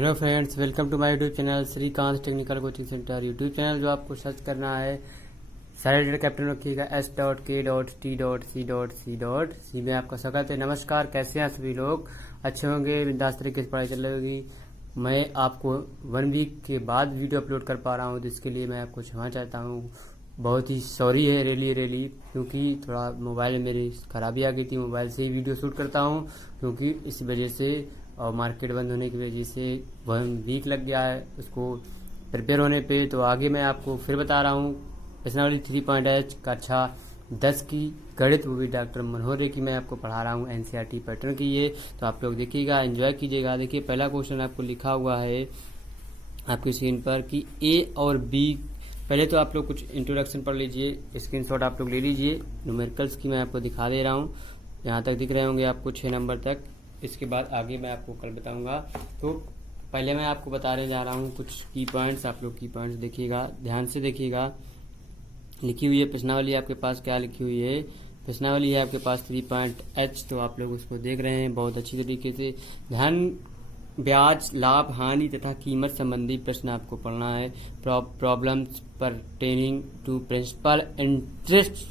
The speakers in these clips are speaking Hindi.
Hello friends, welcome to my YouTube channel Srikant technical coaching centre YouTube channel. जो आपको सर्च करना है सारे डेटा कैप्टन रखिएगा S.K.C.C.C में आपका स्वागत है। नमस्कार, कैसे हैं सभी लोग? अच्छे होंगे, बिंदास तरीके से पढ़ाई चल रही होगी। मैं आपको 1 वीक के बाद वीडियो अपलोड कर पा रहा हूँ, जिसके लिए मैं आपको क्षमा चाहता हूँ। बहुत ही सॉरी है रियली, क्योंकि थोड़ा मोबाइल में मेरी खराबी आ गई थी। मोबाइल से ही वीडियो शूट करता हूँ, क्योंकि इस वजह से और मार्केट बंद होने की वजह से 1 वीक लग गया है उसको प्रिपेयर होने पे। तो आगे मैं आपको फिर बता रहा हूँ प्रश्नावली 3.H कक्षा 10 की गणित, वो भी डॉक्टर मनोहर की मैं आपको पढ़ा रहा हूँ NCERT पैटर्न की। ये तो आप लोग देखिएगा, एंजॉय कीजिएगा। देखिए, पहला क्वेश्चन आपको लिखा हुआ है आपकी स्क्रीन पर कि A और B। पहले तो आप लोग कुछ इंट्रोडक्शन पढ़ लीजिए, स्क्रीनशॉट आप लोग ले लीजिए। न्यूमेरिकल्स की मैं आपको दिखा दे रहा हूँ, यहाँ तक दिख रहे होंगे आपको 6 नंबर तक। इसके बाद आगे मैं आपको कल बताऊंगा। तो पहले मैं आपको बताने जा रहा हूँ कुछ की पॉइंट्स। आप लोग की पॉइंट्स देखिएगा, ध्यान से देखिएगा। लिखी हुई है प्रश्नावली आपके पास, क्या लिखी हुई है? प्रश्नावली है आपके पास 3.H। तो आप लोग उसको देख रहे हैं बहुत अच्छी तरीके से। ध्यान, ब्याज, लाभ, हानि तथा कीमत संबंधी प्रश्न आपको पढ़ना है। Problems pertaining to principal, interest,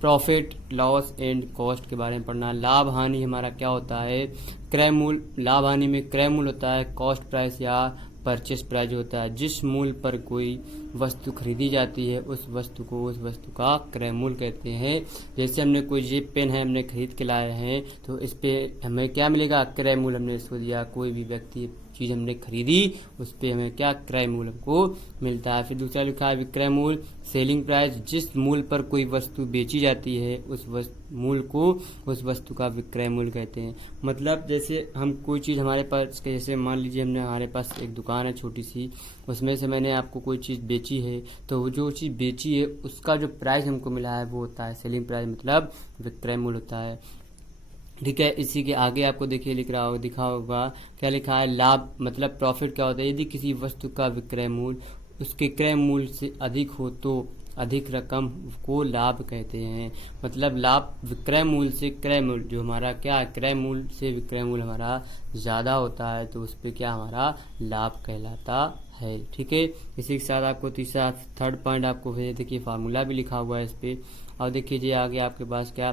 profit, loss and cost के बारे में पढ़ना। लाभ हानि हमारा क्या होता है? क्रय मूल्य। लाभ हानि में क्रय मूल्य होता है कॉस्ट प्राइस या परचेस प्राइस होता है। जिस मूल्य पर कोई वस्तु खरीदी जाती है उस वस्तु को उस वस्तु का क्रय मूल्य कहते हैं। जैसे हमने कोई जेब पेन है, हमने खरीद के लाए हैं, तो इस पे हमें क्या मिलेगा? क्रय मूल्य हमने इसको दिया। कोई भी व्यक्ति चीज हमने खरीदी, उस पे हमें क्या? क्रय मूल्य को मिलता है। फिर दूसरा लिखा है विक्रय मूल्य, सेलिंग प्राइस। जिस मूल्य पर कोई वस्तु बेची जाती है उस मूल्य को उस वस्तु का विक्रय मूल्य कहते हैं। मतलब जैसे हम कोई चीज हमारे पास, जैसे मान लीजिए हमारे पास एक दुकान है छोटी सी, उसमें से मैंने आपको कोई चीज बेची है, तो वो जो चीज बेची है उसका जो प्राइस हमको मिला है वो होता है सेलिंग प्राइस, मतलब विक्रय मूल्य होता है। ठीक है, इसी के आगे आपको देखिए दिखा होगा क्या लिखा है? लाभ मतलब प्रॉफिट क्या होता है? यदि किसी वस्तु का विक्रय मूल्य उसके क्रय मूल्य से अधिक हो तो अधिक रकम को लाभ कहते हैं। मतलब लाभ विक्रय मूल्य से क्रय मूल्य, जो हमारा क्या क्रय मूल्य से विक्रय मूल्य हमारा ज्यादा होता है, तो उस पर क्या हमारा लाभ कहलाता है। ठीक है, इसी के साथ आपको तीसरा 3rd पॉइंट आपको देखिए फार्मूला भी लिखा हुआ है इस पे। और देखिए जी आगे आपके पास क्या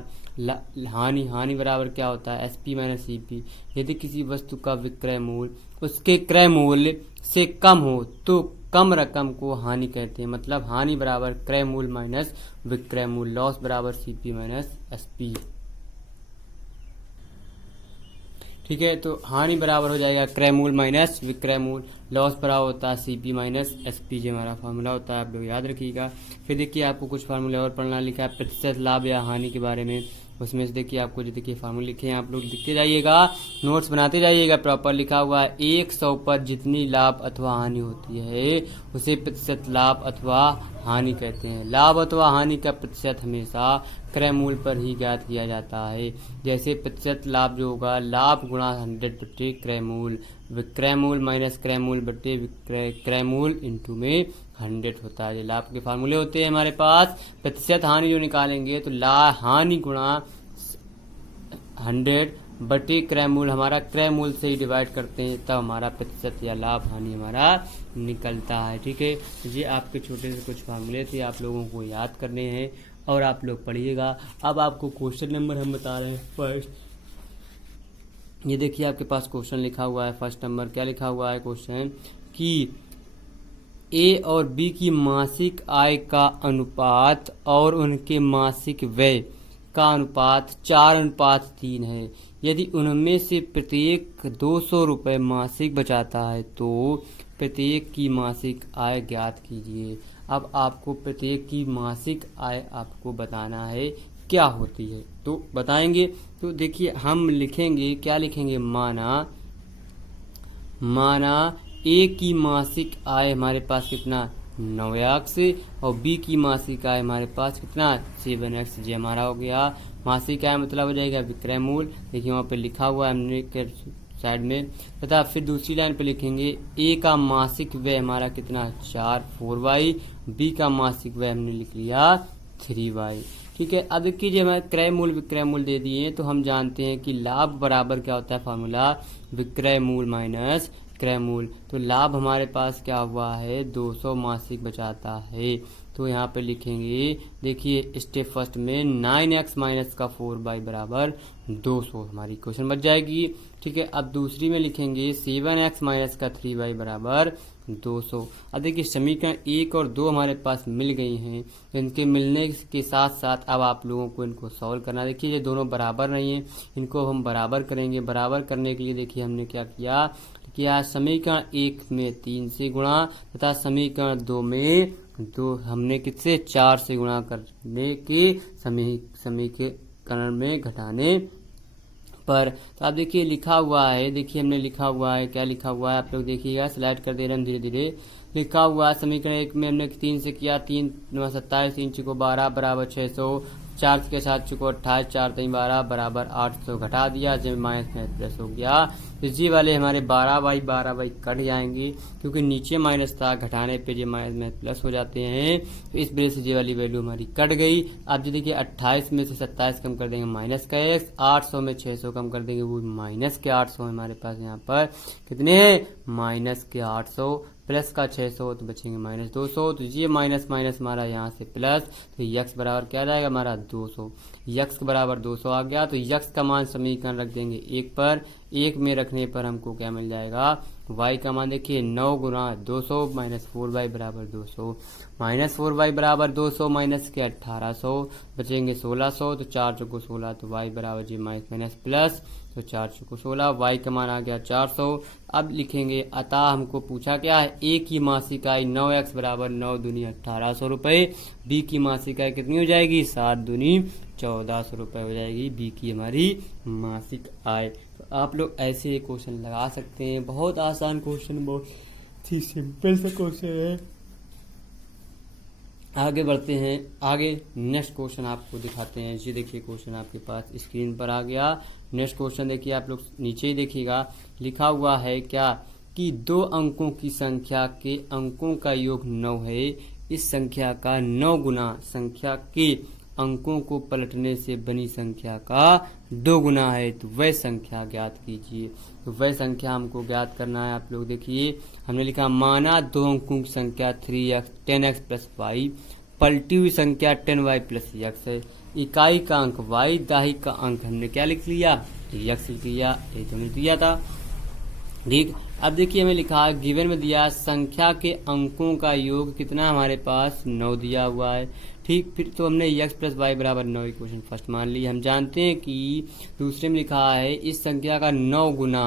हानि बराबर क्या होता है? SP minus CP। यदि किसी वस्तु का विक्रय मूल्य उसके क्रय मूल्य से कम हो तो कम रकम को हानि कहते हैं। मतलब हानि बराबर क्रय मूल्य माइनस विक्रय मूल्य, लॉस बराबर CP माइनस SP। ठीक है, तो हानि बराबर हो जाएगा क्रय मूल्य माइनस विक्रय मूल्य, लॉस बराबर होता है CP माइनस SP। जो हमारा फार्मूला होता है आप लोग याद रखिएगा। फिर देखिए आपको कुछ फार्मूले और पढ़ना लिखा है प्रतिशत लाभ या हानि के बारे में। उसमें से देखिए आपको जो देखिए फार्मूले लिखे हैं आप लोग लिखते जाइएगा, नोट्स बनाते जाइएगा। प्रॉपर लिखा हुआ है 100 पर जितनी लाभ अथवा हानि होती है उसे प्रतिशत लाभ अथवा हानि कहते हैं। लाभ अथवा हानि का प्रतिशत हमेशा क्रय मूल्य पर ही ज्ञात किया जाता है। जैसे प्रतिशत लाभ जो होगा, लाभ गुणा 100 बटे क्रय मूल्य, विक्रय मूल्य माइनस क्रय मूल्य बटे क्रय मूल्य इंटू में 100 होता है। ये लाभ के फार्मूले होते हैं हमारे पास। प्रतिशत हानि जो निकालेंगे तो हानि गुणा 100 बटे क्रय मूल्य, हमारा क्रय मूल्य से ही डिवाइड करते हैं, तब हमारा प्रतिशत या लाभ हानि हमारा निकलता है। ठीक है, ये आपके छोटे से कुछ फार्मूले थे, आप लोगों को याद करने हैं और आप लोग पढ़िएगा। अब आपको क्वेश्चन नंबर हम बता रहे हैं फर्स्ट। ये देखिए आपके पास क्वेश्चन लिखा हुआ है फर्स्ट नंबर। क्या लिखा हुआ है क्वेश्चन? कि A और B की मासिक आय का अनुपात और उनके मासिक व्यय का अनुपात 4:3 है। यदि उनमें से प्रत्येक 200 रुपये मासिक बचाता है तो प्रत्येक की मासिक आय ज्ञात कीजिए। अब आपको प्रत्येक की मासिक आय आपको बताना है क्या होती है, तो बताएंगे। तो देखिए हम लिखेंगे, क्या लिखेंगे? माना A की मासिक आय हमारे पास कितना 9x और B की मासिक आय हमारे पास कितना 7x। जी हमारा हो गया मासिक आय, मतलब हो जाएगा विक्रय मूल्य। देखिए वहाँ पे लिखा हुआ है हमने के साइड में। तथा फिर दूसरी लाइन पे लिखेंगे A का मासिक व्यय हमारा कितना 4y, B का मासिक व्यय हमने लिख लिया 3y। ठीक है, अब देखिए जब हमें क्रय मूल्य विक्रय मूल्य दे दिए तो हम जानते हैं कि लाभ बराबर क्या होता है फार्मूला? विक्रय मूल्य माइनस क्रय मूल्य। तो लाभ हमारे पास क्या हुआ है, 200 मासिक बचाता है। तो यहाँ पे लिखेंगे, देखिए स्टेप फर्स्ट में 9x माइनस का 4y बराबर 200 हमारी क्वेश्चन बच जाएगी। ठीक है, अब दूसरी में लिखेंगे 7x माइनस का 3y बराबर 200। अब देखिए समीकरण 1 और 2 हमारे पास मिल गई हैं, तो इनके मिलने के साथ साथ अब आप लोगों को इनको सॉल्व करना। देखिए ये दोनों बराबर नहीं है, इनको हम बराबर करेंगे। बराबर करने के लिए देखिए हमने क्या किया समीकरण 1 में 3 से गुणा तथा समीकरण 2 में हमने किससे 4 से गुणा करने के समीकरण में घटाने पर। तो आप देखिए लिखा हुआ है, देखिए हमने लिखा हुआ है, क्या लिखा हुआ है आप लोग देखिएगा, स्लाइड कर दे रहे हैं धीरे धीरे। लिखा हुआ है समीकरण 1 में हमने 3 से किया, 3 9 27, 3 चुको 12 बराबर 600, 4 के साथ चुको 28, 4 3 12 बराबर 800 घटा दिया, जब माइनस में प्लस हो गया। तो जी वाले हमारे 12/12 कट जाएंगे, क्योंकि नीचे माइनस था, घटाने पे जो माइनस में प्लस हो जाते हैं। तो इस वजह से जी वाली वैल्यू हमारी कट गई। अब जी देखिए 28 में से 27 कम कर देंगे माइनस का x, 800 में 600 कम कर देंगे वो माइनस के 800 हमारे पास यहाँ पर कितने हैं, माइनस के 800 प्लस का 600, तो बचेंगे माइनस 200। तो ये माइनस माइनस हमारा यहाँ से प्लस, तो यक्स बराबर क्या जाएगा हमारा 200। यक्स बराबर 200 आ गया, तो यक्स का मान समीकरण रख देंगे 1 पर। 1 में रखने पर हमको क्या मिल जाएगा, y का मान देखिए 9 गुना 200 माइनस 4y बराबर 200, माइनस 4y बराबर 200 माइनस के 1800, बचेंगे 1600। तो 4 चौको 16, तो y बराबर जी माइनस प्लस, तो 4 चौको 16, y का मान आ गया 400। अब लिखेंगे अतः हमको पूछा क्या है, a की मासिक आय 9x बराबर 9 दूनी 1800 रुपये, b की मासिक आय कितनी हो जाएगी, 7 दूनी 1400 रुपये हो जाएगी b की हमारी मासिक आय। तो आप लोग ऐसे क्वेश्चन लगा सकते हैं, बहुत आसान क्वेश्चन, बहुत ही सिंपल सा क्वेश्चन है। आगे बढ़ते हैं, आगे नेक्स्ट क्वेश्चन आपको दिखाते हैं। ये देखिए क्वेश्चन आपके पास स्क्रीन पर आ गया। नेक्स्ट क्वेश्चन देखिए, आप लोग नीचे ही देखिएगा, लिखा हुआ है क्या कि 2 अंकों की संख्या के अंकों का योग 9 है। इस संख्या का 9 गुना संख्या के अंकों को पलटने से बनी संख्या का 2 गुना है, तो वह संख्या ज्ञात कीजिए। तो वह संख्या हमको ज्ञात करना है। आप लोग देखिए हमने लिखा, माना 2 अंकों की संख्या 3x 10x प्लस y, पलटी हुई संख्या 10y प्लस x है। इकाई का अंक y, दाही का अंक हमने क्या लिख लिया, x लिख लिया, ये तो नहीं दिया था। ठीक, अब देखिए हमें लिखा गिवन में दिया संख्या के अंकों का योग कितना हमारे पास 9 दिया हुआ है। ठीक, फिर तो हमने x प्लस वाई बराबर 9 इक्वेशन फर्स्ट मान ली। हम जानते हैं कि दूसरे में लिखा है इस संख्या का 9 गुना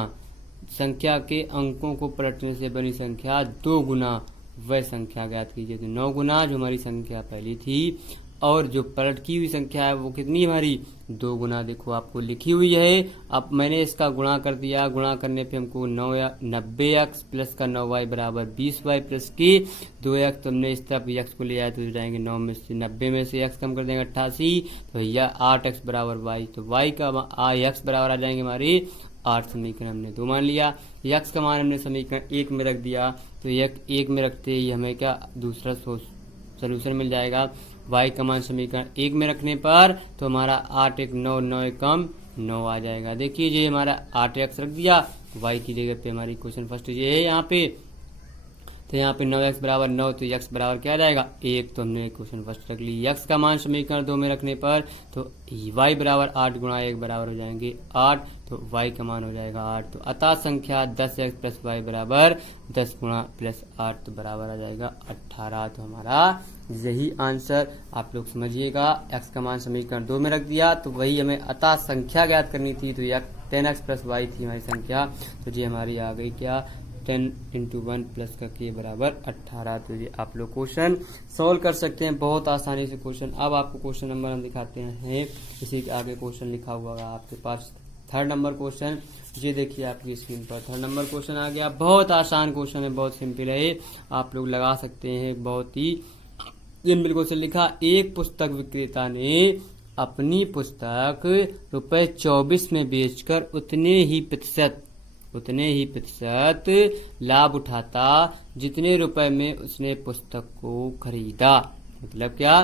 संख्या के अंकों को पलटने से बनी संख्या 2 गुना वह संख्या ज्ञात कीजिए। तो 9 गुना जो हमारी संख्या पहली थी और जो पलट की हुई संख्या है वो कितनी हमारी 2 गुना, देखो आपको लिखी हुई है। अब मैंने इसका गुणा कर दिया, गुणा करने पे हमको 90x प्लस का 9y बराबर 20y प्लस की 2x, तो हमने इस तरफ x को ले आया तो जाएंगे 9 में से 90 में से x कम कर देंगे 88, तो भैया 8x बराबर y, तो y का x बराबर आ जाएंगे हमारी 8। समीकरण हमने 2 मान लिया। x का मान हमने समीकरण 1 में रख दिया, तो 1 में रखते ही हमें क्या दूसरा सोल्यूशन मिल जाएगा। y का मान समीकरण 1 में रखने पर तो हमारा 8 1 9 9 1 कम 9 आ जाएगा। देखिए ये हमारा 8x रख दिया, y की जगह पे हमारी क्वेश्चन फर्स्ट ये है यहाँ पे, तो यहाँ पे 9x बराबर 9, तो x बराबर क्या आ जाएगा 1, तो हमने क्वेश्चन फर्स्ट रख ली। x का मान समीकरण 2 में रखने पर तो y बराबर 8 गुणा 1 बराबर हो जाएंगे 8, तो y का मान हो जाएगा 8। तो अतः संख्या 10x प्लस y बराबर 10 गुणा प्लस 8, तो बराबर आ जाएगा 18। तो हमारा यही आंसर आप लोग समझिएगा। x का मान समीकरण 2 में रख दिया, तो वही हमें अतः संख्या ज्ञात करनी थी, तो 10x प्लस y थी हमारी संख्या, तो ये हमारी आ गई क्या 10 × 1 प्लस का k बराबर 18। तो ये आप लोग क्वेश्चन सॉल्व कर सकते हैं बहुत आसानी से क्वेश्चन। अब आपको क्वेश्चन नंबर हम दिखाते हैं, इसी के आगे क्वेश्चन लिखा हुआ है आपके पास 3rd नंबर क्वेश्चन। ये देखिए आपकी स्क्रीन पर 3rd नंबर क्वेश्चन आ गया। बहुत आसान क्वेश्चन है, बहुत सिंपल है, आप लोग लगा सकते हैं। बहुत ही सिंपल क्वेश्चन लिखा, एक पुस्तक विक्रेता ने अपनी पुस्तक ₹24 में बेचकर उतने ही प्रतिशत लाभ उठाता जितने रुपए में उसने पुस्तक को खरीदा। मतलब क्या,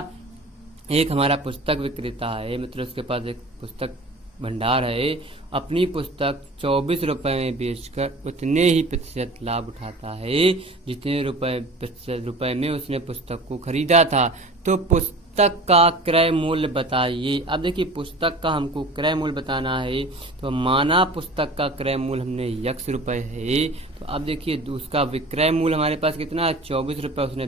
एक हमारा पुस्तक विक्रेता है, मतलब उसके पास एक पुस्तक भंडार है अपनी पुस्तक 24 रुपए में बेचकर उतने ही प्रतिशत लाभ उठाता है जितने रुपए में उसने पुस्तक को खरीदा था। तो पुस्तक का क्रय मूल्य बताइए। अब देखिए पुस्तक का हमको क्रय मूल्य बताना है, तो माना पुस्तक का क्रय मूल्य हमने x रुपए है, तो अब देखिए उसका विक्रय मूल्य हमारे पास कितना है 24 रुपए। उसने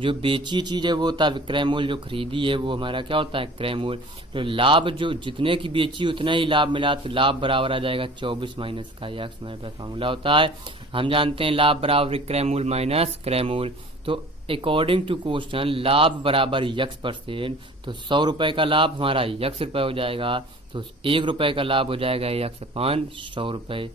जो बेची चीज है वो होता है विक्रय मूल्य, जो खरीदी है वो हमारा क्या होता है क्रय मूल्य। तो लाभ जो जितने की बेची उतना ही लाभ मिला, तो लाभ बराबर आ जाएगा 24 माइनस का x। हमारे पास फॉर्मूला होता है, हम जानते हैं लाभ बराबर विक्रय मूल्य माइनस क्रय मूल्य। तो अकॉर्डिंग टू क्वेश्चन लाभ बराबर x%, तो 100 रुपए का लाभ हमारा x रुपए हो जाएगा, तो 1 रुपए का लाभ हो जाएगा x अपन 100 रुपए।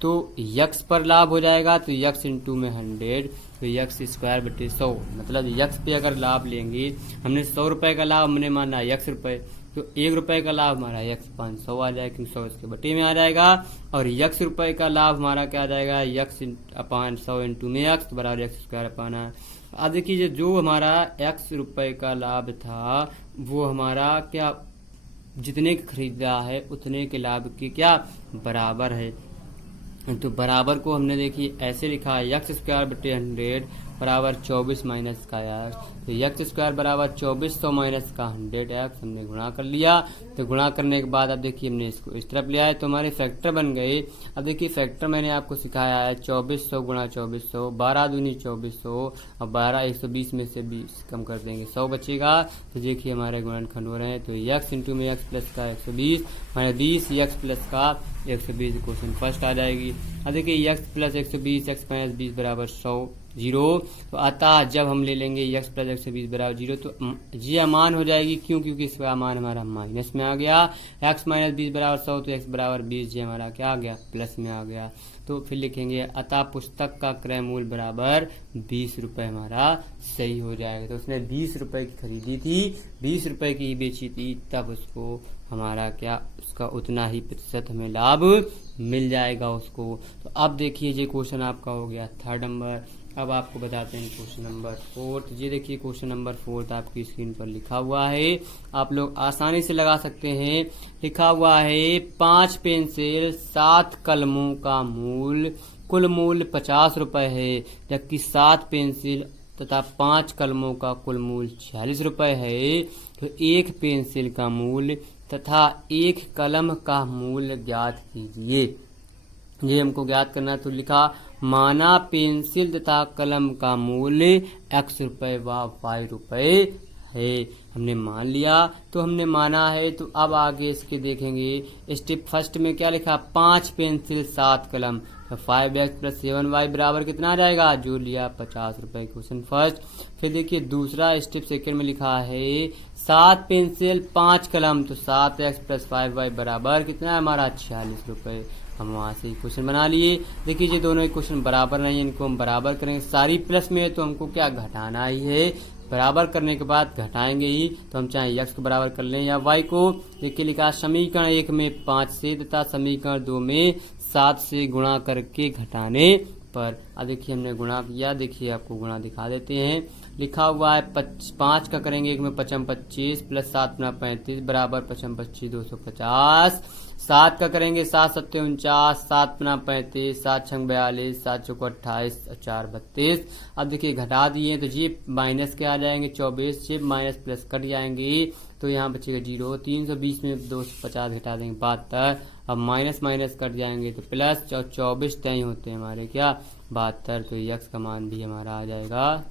तो x पर लाभ हो जाएगा तो x इंटू में 100, तो x स्क्वायर बटे 100, मतलब x पे अगर लाभ लेंगे, हमने 100 रुपए का लाभ हमने माना x रुपए, तो 1 रुपए का लाभ हमारा x 500 आ जाएगा, क्योंकि 100 इसके बटे में आ जाएगा। और x रुपए का लाभ हमारा क्या आ जाएगा x अपान 100 इंटू में x बराबर x स्क्वायर अपान। अब देखिए जो हमारा x रुपए का लाभ था वो हमारा क्या जितने का खरीदा है उतने के लाभ के क्या बराबर है। तो बराबर को हमने देखिए ऐसे लिखा है x स्क्वायर बटे 100 बराबर 24 माइनस का x, तो x स्क्वायर बराबर 2400 माइनस का 100x हमने गुणा कर लिया। तो गुणा करने के बाद अब देखिए हमने इसको इस तरफ लिया है, तो हमारे फैक्टर बन गए। अब देखिए फैक्टर मैंने आपको सिखाया है 2400 गुणा 2400, 12 दूनी 2400, और 12 120 में से 20 कम कर देंगे 100 बचेगा। तो देखिए हमारे गुणनखंड हो रहे हैं, तो x इंटू में x प्लस का 120 माइनस 20 x प्लस का 120 क्वेश्चन फर्स्ट आ जाएगी। अब देखिए x प्लस 120 x माइनस 20 बराबर 100 0। तो अतः जब हम ले लेंगे x प्लस 120 बराबर 0, तो जी अमान हो जाएगी, क्योंकि इसका मान हमारा माइनस में आ गया। x माइनस 20 बराबर 100, तो x बराबर 20 जी हमारा क्या आ गया प्लस में आ गया। तो फिर लिखेंगे अतः पुस्तक का क्रय मूल्य बराबर 20 रुपए हमारा सही हो जाएगा। तो उसने 20 रुपए की खरीदी थी, 20 रुपए की बेची थी, तब उसको हमारा क्या उसका उतना ही प्रतिशत हमें लाभ मिल जाएगा उसको। तो अब देखिए ये क्वेश्चन आपका हो गया 3rd नंबर। अब आपको बताते हैं क्वेश्चन नंबर 4। ये देखिए क्वेश्चन नंबर 4 आपकी स्क्रीन पर लिखा हुआ है, आप लोग आसानी से लगा सकते हैं। लिखा हुआ है 5 पेंसिल 7 कलमों का कुल मूल्य 50 रुपए है, जबकि 7 पेंसिल तथा 5 कलमों का कुल मूल्य 46 रुपए है। तो एक पेंसिल का मूल्य तथा एक कलम का मूल्य ज्ञात कीजिए। ये हमको ज्ञात करना, तो लिखा माना पेंसिल तथा कलम का मूल्य x रुपए व y रुपए है। हमने मान लिया, तो हमने माना है। तो अब आगे इसके देखेंगे स्टेप फर्स्ट में क्या लिखा 5 पेंसिल 7 कलम, तो 5x प्लस 7y बराबर कितना आ जाएगा, जो लिया 50 रुपए क्वेश्चन फर्स्ट। फिर देखिए दूसरा स्टेप सेकंड में लिखा है 7 पेंसिल 5 कलम, तो 7x प्लस 5y बराबर कितना है हमारा 46 रुपए। हम वहां से क्वेश्चन बना लिए। देखिए ये दोनों क्वेश्चन बराबर नहीं है, इनको हम बराबर करेंगे। सारी प्लस में है तो हमको क्या घटाना ही है, बराबर करने के बाद घटाएंगे ही। तो हम चाहे x को बराबर कर लें या y को। देखिए लिखा समीकरण 1 में 5 से तथा समीकरण 2 में 7 से गुणा करके घटाने पर। अब देखिए हमने गुणा किया, देखिए आपको गुणा दिखा देते हैं। लिखा हुआ है 5 का करेंगे 1 में 5 25 प्लस 7 गुना 35 बराबर 5 25 250। 7 का करेंगे 7 7 49, 7 गुना 35, 7 6 42, 7 चौको 28, 4 32। अब देखिए घटा दिए तो ये माइनस के आ जाएंगे 24, ये माइनस प्लस कट जाएंगे, तो यहाँ बचेगा 0। 320 में 250 घटा देंगे 72। अब माइनस माइनस कट जाएंगे तो प्लस, 24 तय होते हैं हमारे क्या 72। तो x का मान भी हमारा आ जाएगा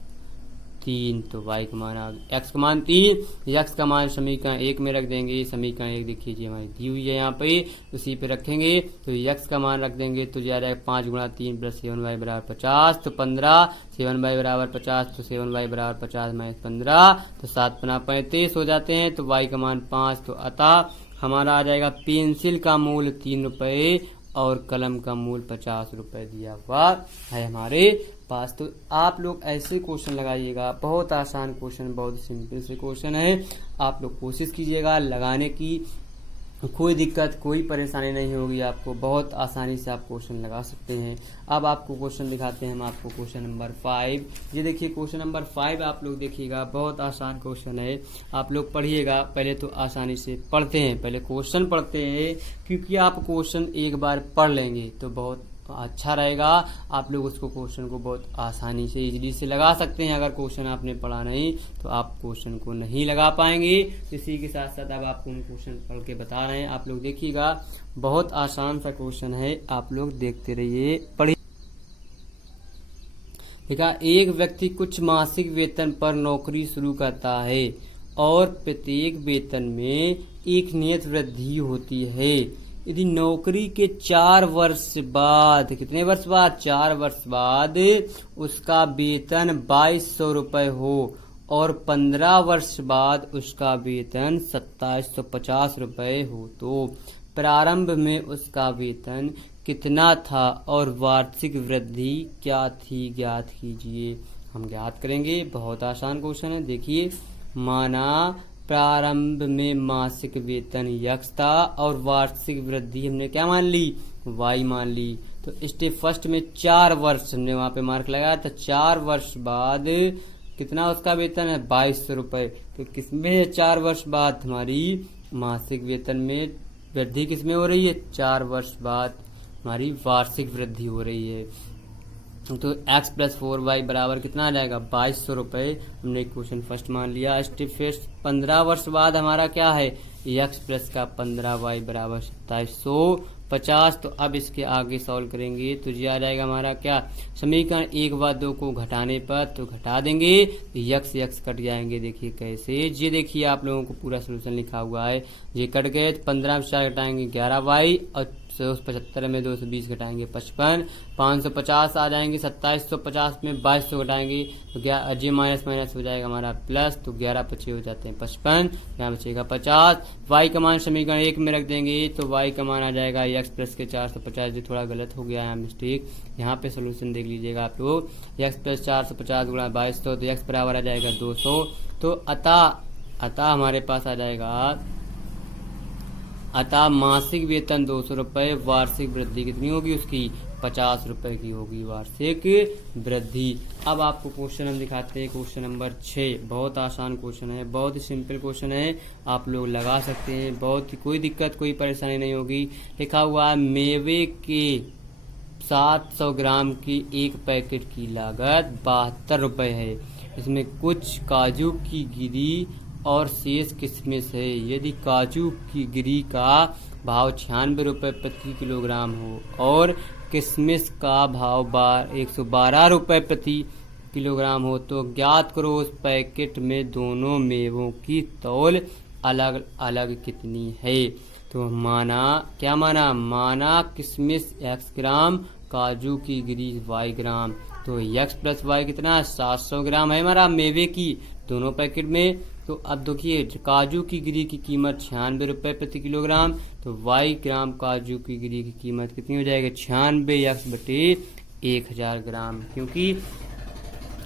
3। तो y का मान x का मान 3, x का मान समीकरण 1 में रख देंगे। समीकरण 1 देखिए जी हमारी दी हुई है यहाँ पे, उसी पे रखेंगे। तो x का मान रख देंगे तो जा जाएगा 5 गुणा 3 प्लस 7y बराबर 50, तो 15। 7y बराबर 50, तो 7y बराबर 50 माइनस 15, तो 7 गुना 35 हो जाते हैं। तो y का मान 5। तो अतः हमारा आ जाएगा पेंसिल का मूल्य 3 रुपए और कलम का मूल्य 50 रुपए दिया हुआ है हमारे पास। तो आप लोग ऐसे क्वेश्चन लगाइएगा, बहुत आसान क्वेश्चन, बहुत सिंपल से क्वेश्चन है। आप लोग कोशिश कीजिएगा लगाने की, कोई दिक्कत कोई परेशानी नहीं होगी आपको, बहुत आसानी से आप क्वेश्चन लगा सकते हैं। अब आपको क्वेश्चन दिखाते हैं हम आपको क्वेश्चन नंबर 5। ये देखिए क्वेश्चन नंबर 5 आप लोग देखिएगा, बहुत आसान क्वेश्चन है, आप लोग पढ़िएगा। पहले तो आसानी से पढ़ते हैं, पहले क्वेश्चन पढ़ते हैं, क्योंकि आप क्वेश्चन एक बार पढ़ लेंगे तो बहुत अच्छा रहेगा। आप लोग उसको क्वेश्चन को बहुत आसानी से इजीली से लगा सकते हैं। अगर क्वेश्चन आपने पढ़ा नहीं तो आप क्वेश्चन को नहीं लगा पाएंगे। इसी के साथ साथ अब आपको हम क्वेश्चन पढ़ के बता रहे हैं, आप लोग देखिएगा। बहुत आसान सा क्वेश्चन है, आप लोग देखते रहिए, पढ़िए। देखा, एक व्यक्ति कुछ मासिक वेतन पर नौकरी शुरू करता है और प्रत्येक वेतन में एक नियत वृद्धि होती है। यदि नौकरी के 4 वर्ष बाद, कितने वर्ष बाद, 4 वर्ष बाद उसका वेतन 2200 रुपये हो और 15 वर्ष बाद उसका वेतन 2750 रुपये हो, तो प्रारंभ में उसका वेतन कितना था और वार्षिक वृद्धि क्या थी, ज्ञात कीजिए। हम ज्ञात करेंगे, बहुत आसान क्वेश्चन है। देखिए, माना प्रारंभ में मासिक वेतन यक्स था और वार्षिक वृद्धि हमने क्या मान ली, वाई मान ली। तो स्टेप फर्स्ट में 4 वर्ष हमने वहां पे मार्क लगाया, तो 4 वर्ष बाद कितना उसका वेतन है, 2200 रुपये। तो किसमें 4 वर्ष बाद हमारी मासिक वेतन में वृद्धि किसमें हो रही है, 4 वर्ष बाद हमारी वार्षिक वृद्धि हो रही है। तो x प्लस 4y बराबर कितना आ जाएगा, 2200 रुपये। हमने क्वेश्चन फर्स्ट मान लिया। स्टेप फर्स्ट 15 वर्ष बाद हमारा क्या है, x प्लस का 15y बराबर 2750। तो अब इसके आगे सॉल्व करेंगे तो ये आ जाएगा हमारा क्या, समीकरण 1 व 2 को घटाने पर तो घटा देंगे, यक्स कट जाएंगे। देखिए कैसे, ये देखिए आप लोगों को पूरा सोल्यूशन लिखा हुआ है। ये कट गए तो 15 में 4 घटाएंगे 11y और 75 में 220 घटाएंगे 55, 550 आ जाएंगे, 2750 में 2200 घटाएंगे तो जे माइनस माइनस हो जाएगा हमारा प्लस, तो 11 पचे हो जाते हैं 55, यहाँ बचेगा 50। वाई का मान समीकरण 1 में रख देंगे तो वाई का मान आ जाएगा एक्स प्लस के 450। जो थोड़ा गलत हो गया है मिस्टेक, यहाँ पे सोल्यूशन देख लीजिएगा आप लोग। एक्स प्लस 450 गुणा 2200 तो एक्स बराबर आ जाएगा 200। तो अतः हमारे पास आ जाएगा, अतः मासिक वेतन 200 रुपये, वार्षिक वृद्धि कितनी होगी उसकी, 50 रुपये की होगी वार्षिक वृद्धि। अब आपको क्वेश्चन हम दिखाते हैं, क्वेश्चन नंबर 6। बहुत आसान क्वेश्चन है, बहुत ही सिंपल क्वेश्चन है, आप लोग लगा सकते हैं, बहुत ही कोई दिक्कत कोई परेशानी नहीं होगी। लिखा हुआ है, मेवे के 700 ग्राम की एक पैकेट की लागत 72 रुपये है। इसमें कुछ काजू की गिरी और शेष किशमिश है। यदि काजू की गिरी का भाव 96 रुपये प्रति किलोग्राम हो और किशमिश का भाव 112 रुपये प्रति किलोग्राम हो तो ज्ञात करो उस पैकेट में दोनों मेवों की तौल अलग अलग कितनी है। तो माना किशमिश x ग्राम, काजू की गिरी y ग्राम। तो x प्लस y कितना, 700 ग्राम है हमारा मेवे की दोनों पैकेट में। तो अब देखिए, काजू की गिरी की कीमत 96 रुपये प्रति किलोग्राम, तो y ग्राम काजू की गिरी की कीमत कितनी हो जाएगी, 96x/1000 ग्राम, क्योंकि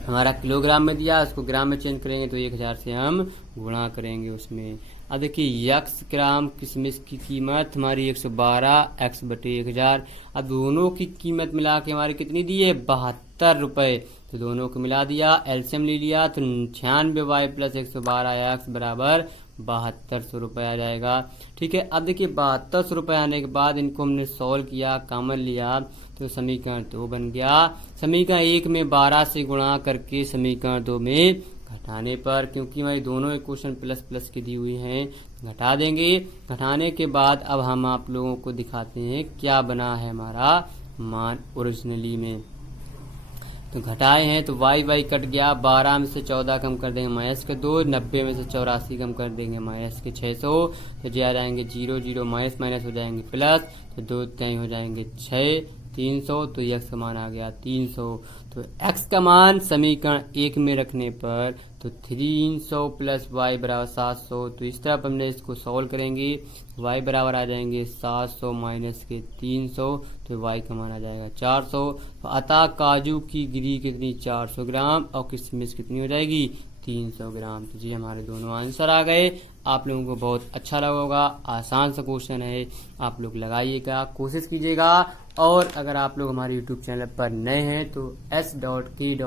हमारा किलोग्राम में दिया, उसको ग्राम में चेंज करेंगे तो 1000 से हम गुणा करेंगे उसमें। अब देखिए, x ग्राम किशमिश की कीमत हमारी 112x/1000। अब दोनों की कीमत मिला के हमारी कितनी दी है, 72 रुपये। तो दोनों को मिला दिया, एलसीएम ले लिया तो 96y प्लस 112x बराबर 7200 रुपये आ जाएगा। ठीक है, अब देखिए 7200 रुपये आने के बाद इनको हमने सॉल्व किया, कॉमन लिया तो समीकरण 2 बन गया। समीकरण 1 में 12 से गुणा करके समीकरण 2 में घटाने पर, क्योंकि हमारी दोनों इक्वेशन प्लस प्लस की दी हुई हैं, घटा देंगे। घटाने के बाद अब हम आप लोगों को दिखाते हैं क्या बना है हमारा मान ओरिजिनली में। तो घटाए हैं तो वाई कट गया, 12 में से 14 कम कर देंगे माइनस के 2, 90 में से 84 कम कर देंगे माइनस के 600। तो जो आ जाएंगे 0 0 माइनस माइनस हो जाएंगे प्लस, तो 2 3 हो जाएंगे 6, 300। तो x का मान आ गया 300। तो x का मान समीकरण 1 में रखने पर तो 300 प्लस y बराबर 700। तो इस तरफ हमने इसको सॉल्व करेंगे, y बराबर आ जाएंगे 700 माइनस के 300, तो y का मान आ जाएगा 400। तो अतः काजू की गिरी कितनी, 400 ग्राम और किशमिश कितनी हो जाएगी, 300 ग्राम। तो जी हमारे दोनों आंसर आ गए। आप लोगों को बहुत अच्छा लगा होगा, आसान सा क्वेश्चन है, आप लोग लगाइएगा, कोशिश कीजिएगा। और अगर आप लोग हमारे यूट्यूब चैनल पर नए हैं तो s.k.t.c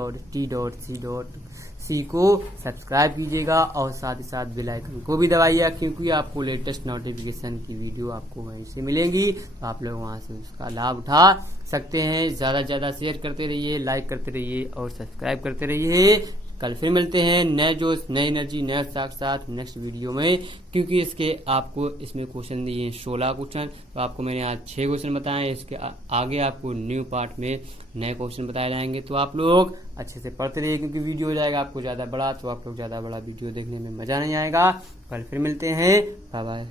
को सब्सक्राइब कीजिएगा और साथ ही साथ बेल आइकन को भी दबाइएगा, क्योंकि आपको लेटेस्ट नोटिफिकेशन की वीडियो आपको वहीं से मिलेंगी, तो आप लोग वहां से उसका लाभ उठा सकते हैं। ज़्यादा से ज़्यादा शेयर करते रहिए, लाइक करते रहिए और सब्सक्राइब करते रहिए। कल फिर मिलते हैं नए जोश, नई एनर्जी, नए उत्साह के साथ नेक्स्ट वीडियो में, क्योंकि इसके आपको इसमें क्वेश्चन दिए 16 क्वेश्चन, तो आपको मैंने आज 6 क्वेश्चन बताए। इसके आगे आपको न्यू पार्ट में नए क्वेश्चन बताए जाएंगे, तो आप लोग अच्छे से पढ़ते रहिए, क्योंकि वीडियो हो जाएगा आपको ज़्यादा बड़ा, तो आप लोग ज़्यादा बड़ा वीडियो देखने में मज़ा नहीं आएगा। कल फिर मिलते हैं, बाय बाय।